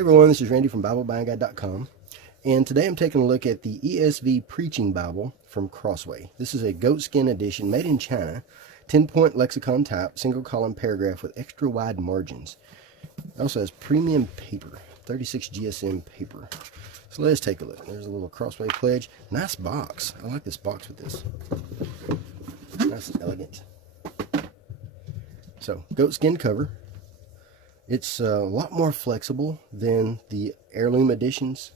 Hey everyone, this is Randy from BibleBuyingGuide.com, and today I'm taking a look at the ESV Preaching Bible from Crossway. This is a goatskin edition made in China, 10-point lexicon type, single column paragraph with extra wide margins. It also has premium paper, 36 GSM paper. So let's take a look. There's a little Crossway pledge. Nice box. I like this box with this. Nice and elegant. So, goatskin cover. It's a lot more flexible than the heirloom editions.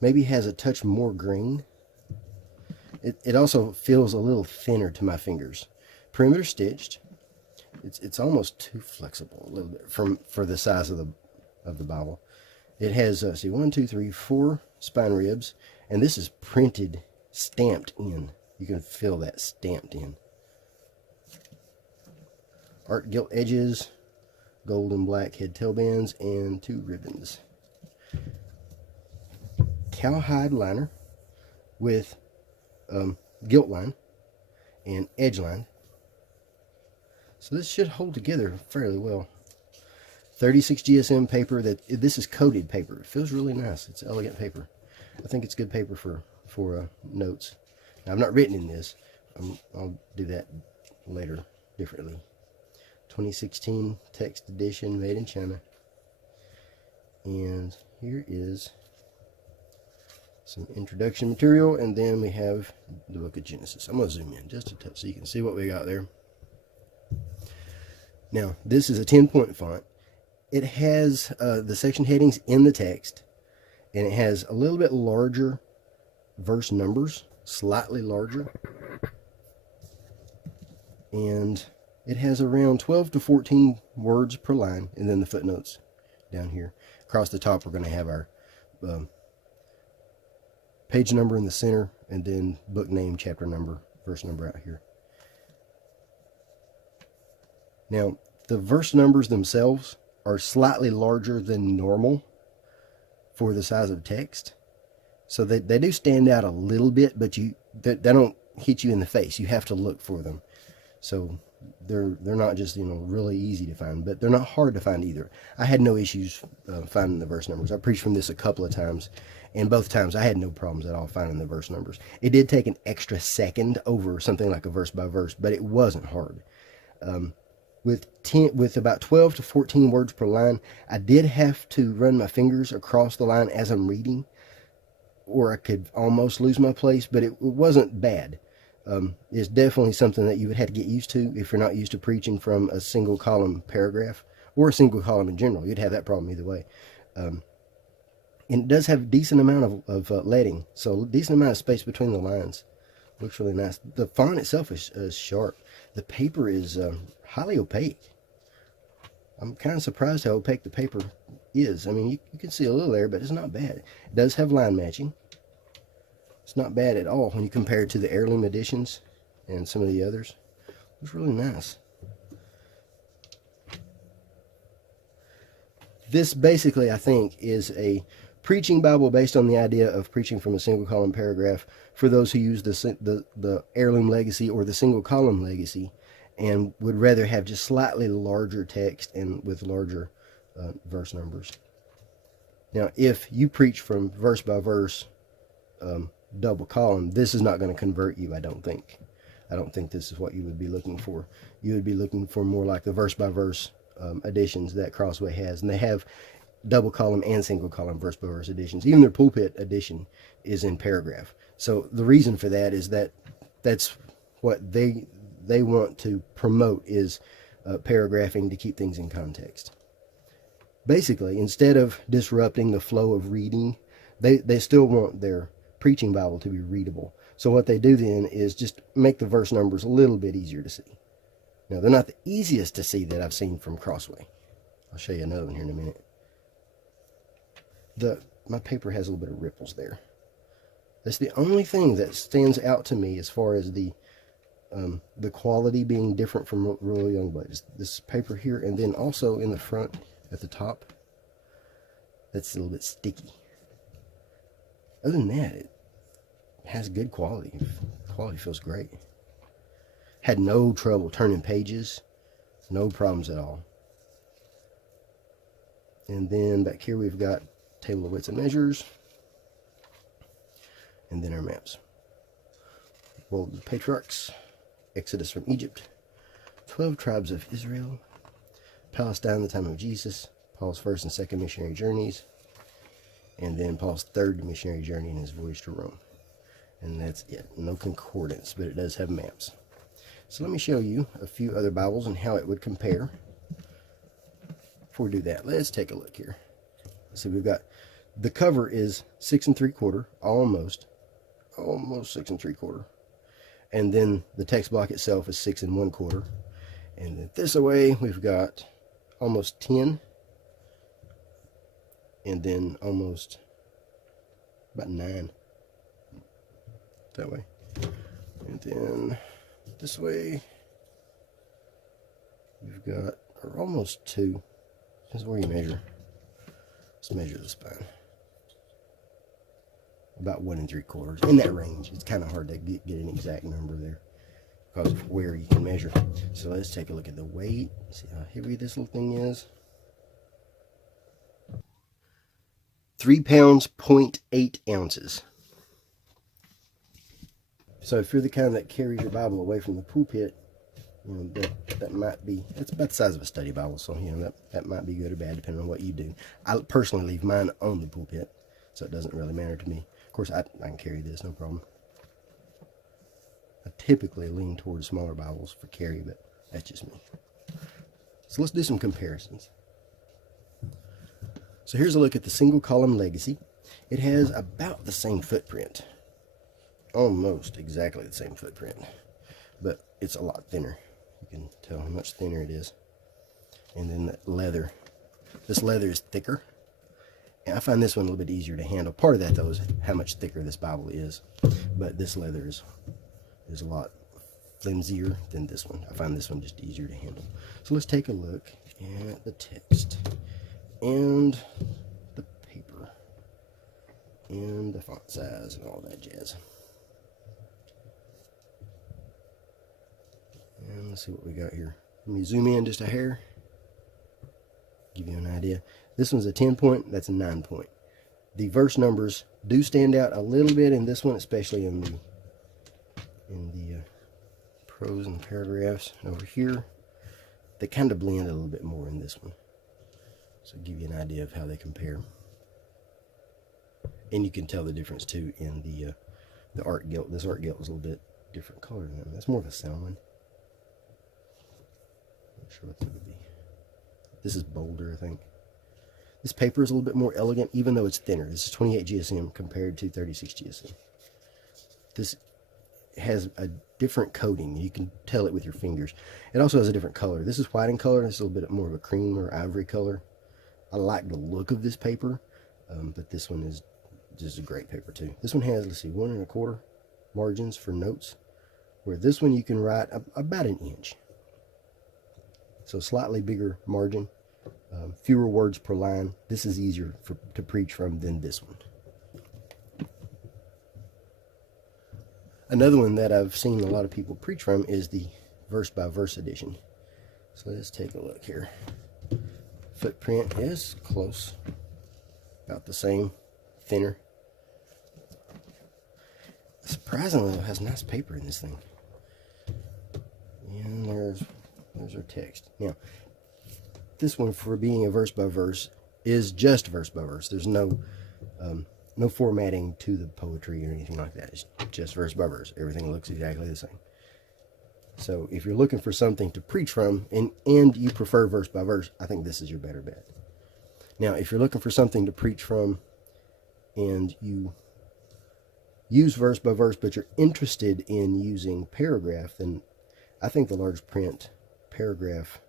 Maybe has a touch more grain. It also feels a little thinner to my fingers. Perimeter stitched. It's almost too flexible a little bit for the size of the Bible. It has 1, 2, 3, 4 spine ribs, and this is printed, stamped in. You can feel that stamped in. Art gilt edges. Gold and black head tail bands, and 2 ribbons. Cowhide liner with gilt line and edge line. So this should hold together fairly well. 36 GSM paper. This is coated paper. It feels really nice. It's elegant paper. I think it's good paper for notes. Now, I've not written in this. I'll do that later differently. 2016 text edition, made in China. And here is some introduction material, and then we have the book of Genesis. I'm going to zoom in just a touch so you can see what we got there. Now, this is a 10-point font. It has the section headings in the text, and it has a little bit larger verse numbers, slightly larger. And it has around 12 to 14 words per line, and then the footnotes down here. Across the top, we're going to have our page number in the center, and then book name, chapter number, verse number out here. Now, the verse numbers themselves are slightly larger than normal for the size of text. So they do stand out a little bit, but they don't hit you in the face. You have to look for them. So they're not just really easy to find, but they're not hard to find either. I had no issues finding the verse numbers. I preached from this a couple of times, and both times I had no problems at all finding the verse numbers. It did take an extra second over something like a verse by verse, but it wasn't hard. With about 12 to 14 words per line, I did have to run my fingers across the line as I'm reading, or I could almost lose my place, but it wasn't bad. It's definitely something that you would have to get used to if you're not used to preaching from a single column paragraph or a single column in general. You'd have that problem either way. And it does have a decent amount of leading, so a decent amount of space between the lines. Looks really nice. The font itself is sharp. The paper is highly opaque. I'm kind of surprised how opaque the paper is. I mean, you can see a little there, but it's not bad. It does have line matching. It's not bad at all when you compare it to the heirloom editions and some of the others. It's really nice. This basically, I think, is a preaching Bible based on the idea of preaching from a single column paragraph for those who use the heirloom legacy or the single column legacy and would rather have just slightly larger text and with larger verse numbers. Now, if you preach from verse by verse, double column, this is not going to convert you. I don't think this is what you would be looking for. You would be looking for more like the verse by verse editions that Crossway has, and they have double column and single column verse by verse editions. Even their pulpit edition is in paragraph. So the reason for that is that's what they want to promote is paragraphing to keep things in context. Basically, instead of disrupting the flow of reading, they still want their preaching Bible to be readable. So what they do then is just make the verse numbers a little bit easier to see. Now, they're not the easiest to see that I've seen from Crossway. I'll show you another one here in a minute. My paper has a little bit of ripples there. That's the only thing that stands out to me as far as the quality being different from Royal Youngblood. This paper here, and then also in the front at the top, that's a little bit sticky. Other than that, it has good quality. The quality feels great. Had no trouble turning pages. No problems at all. And then back here we've got table of weights and measures, and then our maps. World of the Patriarchs, Exodus from Egypt, 12 tribes of Israel, Palestine, the time of Jesus, Paul's first and second missionary journeys, and then Paul's third missionary journey in his voyage to Rome. And that's it. No concordance, but it does have maps. So let me show you a few other Bibles and how it would compare. Before we do that, let's take a look here. So we've got, the cover is 6 3/4, almost 6 3/4. And then the text block itself is 6 1/4. And then this away, we've got almost 10. And then almost about 9. That way. And then this way, we've got, or almost 2. This is where you measure. Let's measure the spine. About 1 3/4. In that range. It's kind of hard to get an exact number there because of where you can measure. So let's take a look at the weight. See how heavy this little thing is. 3 pounds, 0.8 ounces. So if you're the kind that carries your Bible away from the pulpit, you know, that might be, it's about the size of a study Bible, so you know that might be good or bad depending on what you do. I personally leave mine on the pulpit, so it doesn't really matter to me. Of course, I can carry this, no problem. I typically lean towards smaller Bibles for carry, but that's just me. So let's do some comparisons. So here's a look at the single column Legacy. It has about the same footprint. Almost exactly the same footprint, but it's a lot thinner. You can tell how much thinner it is. And then the leather. This leather is thicker. And I find this one a little bit easier to handle. Part of that, though, is how much thicker this Bible is. But this leather is a lot flimsier than this one. I find this one just easier to handle. So let's take a look at the text and the paper and the font size and all that jazz. And let's see what we got here. Let me zoom in just a hair. Give you an idea. This one's a 10 point, that's a 9 point. The verse numbers do stand out a little bit in this one, especially in the prose and paragraphs. And over here, they kind of blend a little bit more in this one. So give you an idea of how they compare. And you can tell the difference too in the art gilt. This art gilt is a little bit different color than that. That's more of a salmon. Not sure what that would be. This is bolder, I think. This paper is a little bit more elegant, even though it's thinner. This is 28 GSM compared to 36 GSM. This has a different coating. You can tell it with your fingers. It also has a different color. This is white in color. This is a little bit more of a cream or ivory color. I like the look of this paper, but this one is just a great paper too. This one has, let's see, 1 1/4 margins for notes, where this one you can write about an inch. So slightly bigger margin, fewer words per line. This is easier to preach from than this one. Another one that I've seen a lot of people preach from is the verse by verse edition. So let's take a look here. Footprint is close, about the same, thinner. Surprisingly, it has nice paper in this thing. And there's our text. Now, this one, for being a verse by verse, is just verse by verse. There's no formatting to the poetry or anything like that. It's just verse by verse. Everything looks exactly the same. So if you're looking for something to preach from and you prefer verse by verse, I think this is your better bet. Now, if you're looking for something to preach from and you use verse by verse, but you're interested in using paragraph, then I think the large print paragraph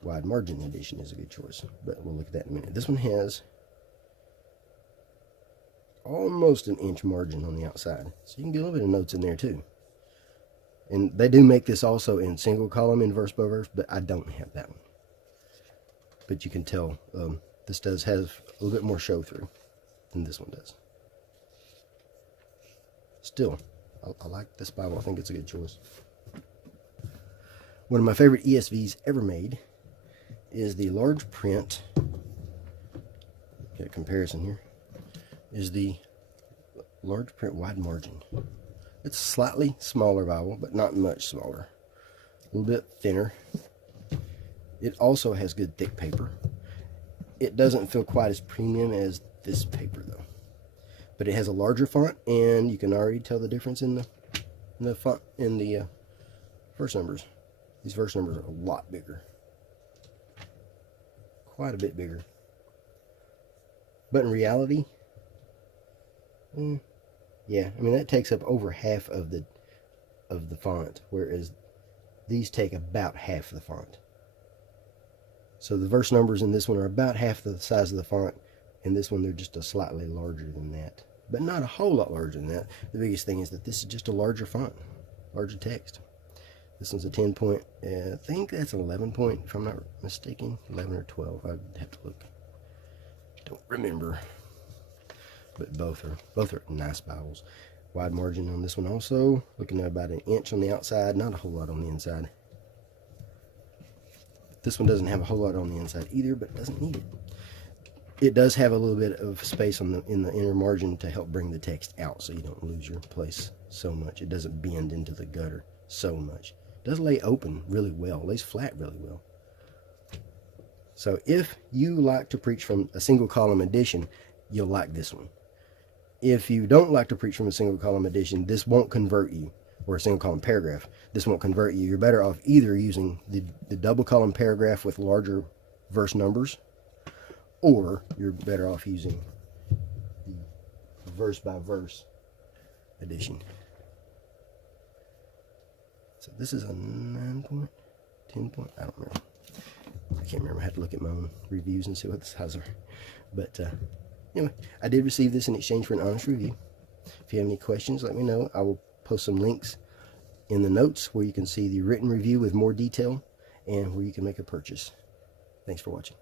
wide margin edition is a good choice. But we'll look at that in a minute. This one has almost an inch margin on the outside, so you can get a little bit of notes in there too. And they do make this also in single column in verse by verse, but I don't have that one. But you can tell this does have a little bit more show through than this one does. Still, I like this Bible. I think it's a good choice. One of my favorite ESVs ever made is the large print a comparison here, is the large print wide margin. It's a slightly smaller Bible, but not much smaller. A little bit thinner. It also has good thick paper. It doesn't feel quite as premium as this paper though. But it has a larger font, and you can already tell the difference in the font in the verse numbers. These verse numbers are a lot bigger. Quite a bit bigger. But in reality, yeah, I mean that takes up over half of the font, whereas these take about half the font. So the verse numbers in this one are about half the size of the font. In this one, they're just a slightly larger than that. But not a whole lot larger than that. The biggest thing is that this is just a larger font, larger text. This one's a 10 point. I think that's an 11 point, if I'm not mistaken. 11 or 12. I'd have to look. Don't remember. But both are nice Bibles. Wide margin on this one also. Looking at about an inch on the outside. Not a whole lot on the inside. This one doesn't have a whole lot on the inside either, but doesn't need it. It does have a little bit of space in the inner margin to help bring the text out so you don't lose your place so much. It doesn't bend into the gutter so much. It does lay open really well. It lays flat really well. So if you like to preach from a single column edition, you'll like this one. If you don't like to preach from a single column edition, this won't convert you, or a single column paragraph. This won't convert you. You're better off either using the double column paragraph with larger verse numbers, or you're better off using the verse by verse edition. So this is a 9 point, 10 point, I don't remember. I can't remember. I had to look at my own reviews and see what the size are. But anyway, I did receive this in exchange for an honest review. If you have any questions, let me know. I will post some links in the notes where you can see the written review with more detail and where you can make a purchase. Thanks for watching.